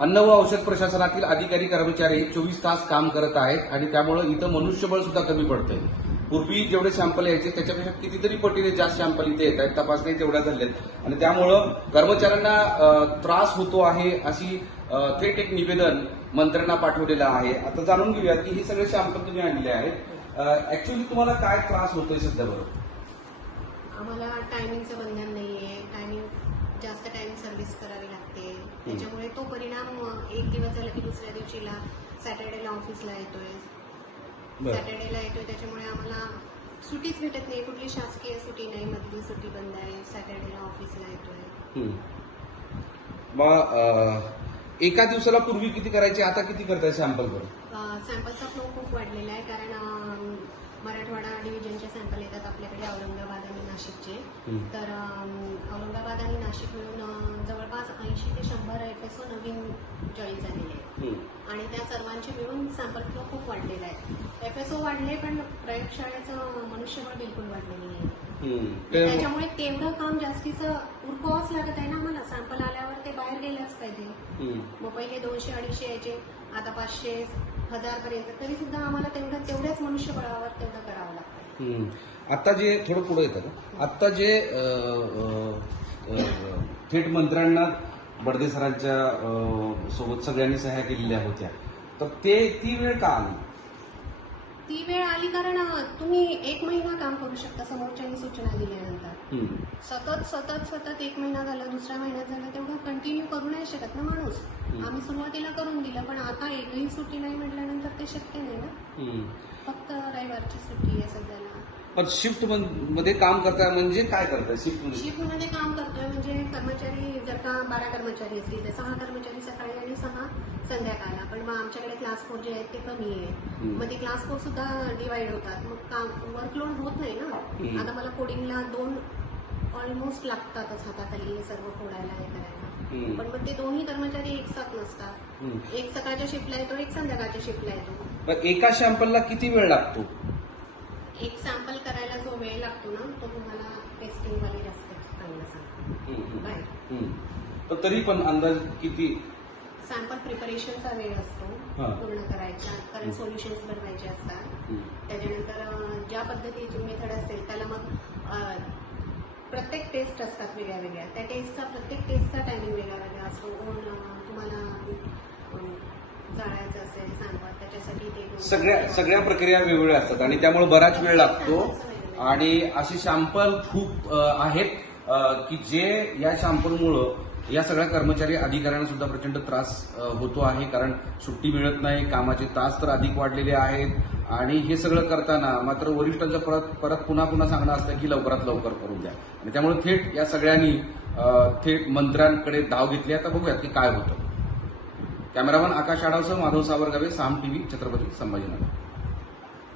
अन्न व औषध प्रशासनातील अधिकारी कर्मचारी 24 तास काम करत आहेत आणि त्यामुळे इथं मनुष्यबळ सुद्धा कमी पडतंय. पूर्वी जेवढे सॅम्पल यायचे त्याच्यापेक्षा कितीतरी पटीने जास्त सॅम्पल इथे येत आहेत. तपासणी तेवढ्या झाल्यात आणि त्यामुळं कर्मचाऱ्यांना त्रास होतो आहे अशी थेट एक निवेदन मंत्र्यांना पाठवलेलं आहे. आता जाणून घेऊयात की हे सगळे सॅम्पल तुम्ही आणले आहेत. ऍक्च्युअली तुम्हाला काय त्रास होतोय सध्या? बरोबर, आम्हाला टायमिंगचं बंधन नाहीये. टायमिंग जास्त टाइम सर्व्हिस करावी लागते. त्याच्यामुळे तो परिणाम एक दिवस झाला की दुसऱ्या दिवशीला सॅटर्डेला ऑफिसला येतोय. त्याच्यामुळे आम्हाला सुट्टीच भेटत नाही. कुठली शासकीय सुट्टी नाही, मधली सुट्टी बंद आहे. सॅटर्डेला ऑफिसला येतोय. मग एका दिवसाला पूर्वी किती करायचे, आता किती करताय सॅम्पल? सॅम्पलचा फ्लो खूप वाढलेला आहे, कारण मराठवाडा डिव्हिजनचे सॅम्पल येतात आपल्याकडे, औरंगाबाद आणि नाशिकचे. तर औरंगाबाद आणि नाशिक मिळून जवळपास 80 ते 100 FSO नवीन जॉईन झालेले आहेत आणि त्या सर्वांचे मिळून सॅम्पल फ्लो खूप वाढलेला आहे. FSO वाढले पण प्रयोगशाळेचं मनुष्यबळ बिलकुल वाढलेलं नाही. त्याच्यामुळे तेवढं काम जास्तीचं उरकावंच लागत आहे ना आम्हाला. सॅम्पल आल्यावर ते बाहेर गेलंच पाहिजे. मग पहिले 200-250 यायचे, आता 500-1000 पर्यंत, तरी सुद्धा आम्हाला तेवढ्याच मनुष्यबळावर तेवढं करावं लागतं. आता जे थोडं पुढे येतं, आता जे थेट मंत्र्यांना बर्दे सरांच्या सोबत सगळ्यांनी सह्या केलेल्या होत्या, तर ती वेळ का आली? ती वेळ आली कारण तुम्ही 1 महिना काम करू शकता समोरच्यानी सूचना दिल्यानंतर. सतत सतत सतत 1 महिना झाला, दुसऱ्या महिन्यात झाला, तेवढं कंटिन्यू करू नाही शकत ना माणूस. आम्ही सुरुवातीला करून दिलं, पण आता एकही सुट्टी नाही म्हटल्यानंतर ते शक्य नाही ना. फक्त रविवारची सुट्टी आहे सध्याला. पण शिफ्ट मध्ये काम करताय म्हणजे काय करताय? शिफ्टमध्ये काम करतोय म्हणजे कर्मचारी जर का 12 कर्मचारी असतील तर 6 कर्मचारी सकाळी आणि 6 संध्याकाळला. पण मग आमच्याकडे क्लास 4 जे आहेत ते कमी आहे. मग ते क्लास 4 सुद्धा डिवाइड होतात. मग काम वर्कलोड होत नाही ना. आता मला कोडिंगला 2 ऑलमोस्ट लागतातच हाताखाली हे सर्व खोडायला हे करायला. पण मग ते दोन्ही कर्मचारी एक साथ नसतात. एक सकाळच्या शिफ्टला येतो, एक संध्याकाळच्या शिफ्टला येतो. पण एका सॅम्पलला किती वेळ लागतो? एक सॅम्पल करायला जो वेळ लागतो ना, तो तुम्हाला टेस्टिंगवाले जास्त चांगलं सांगतो. तर तरी पण अंदाज किती? सॅम्पल प्रिपरेशनचा वेळ असतो पूर्ण करायचा, कारण सोल्युशन्स बनवायचे असतात. त्याच्यानंतर ज्या पद्धतीची मेथड असेल त्याला मग प्रत्येक टेस्ट असतात वेगळ्या वेगळ्या. त्या टेस्टचा प्रत्येक टेस्टचा टायमिंग वेगळा वेगळा असतो. तुम्हाला जाळायचं असेल सांगवा, त्याच्यासाठी ते सगळ्या प्रक्रिया वेगवेगळ्या असतात आणि त्यामुळे बराच वेळ लागतो. आणि असे सॅम्पल खूप आहेत की जे या सॅम्पलमुळं या सगळ्या कर्मचारी अधिकाऱ्यांना सुद्धा प्रचंड त्रास होतो आहे. कारण सुट्टी मिळत नाही, कामाचे तास तर अधिक वाढलेले आहेत आणि हे सगळं करताना मात्र वरिष्ठांचं परत पुन्हा सांगणं असतं की लवकरात लवकर करून द्या. आणि त्यामुळे थेट या सगळ्यांनी थेट मंत्र्यांकडे धाव घेतली. आता बघूयात की काय होतं. कॅमेरामन आकाश आढावसह माधव सावरगावे, साम टीव्ही, छत्रपती संभाजीनगर.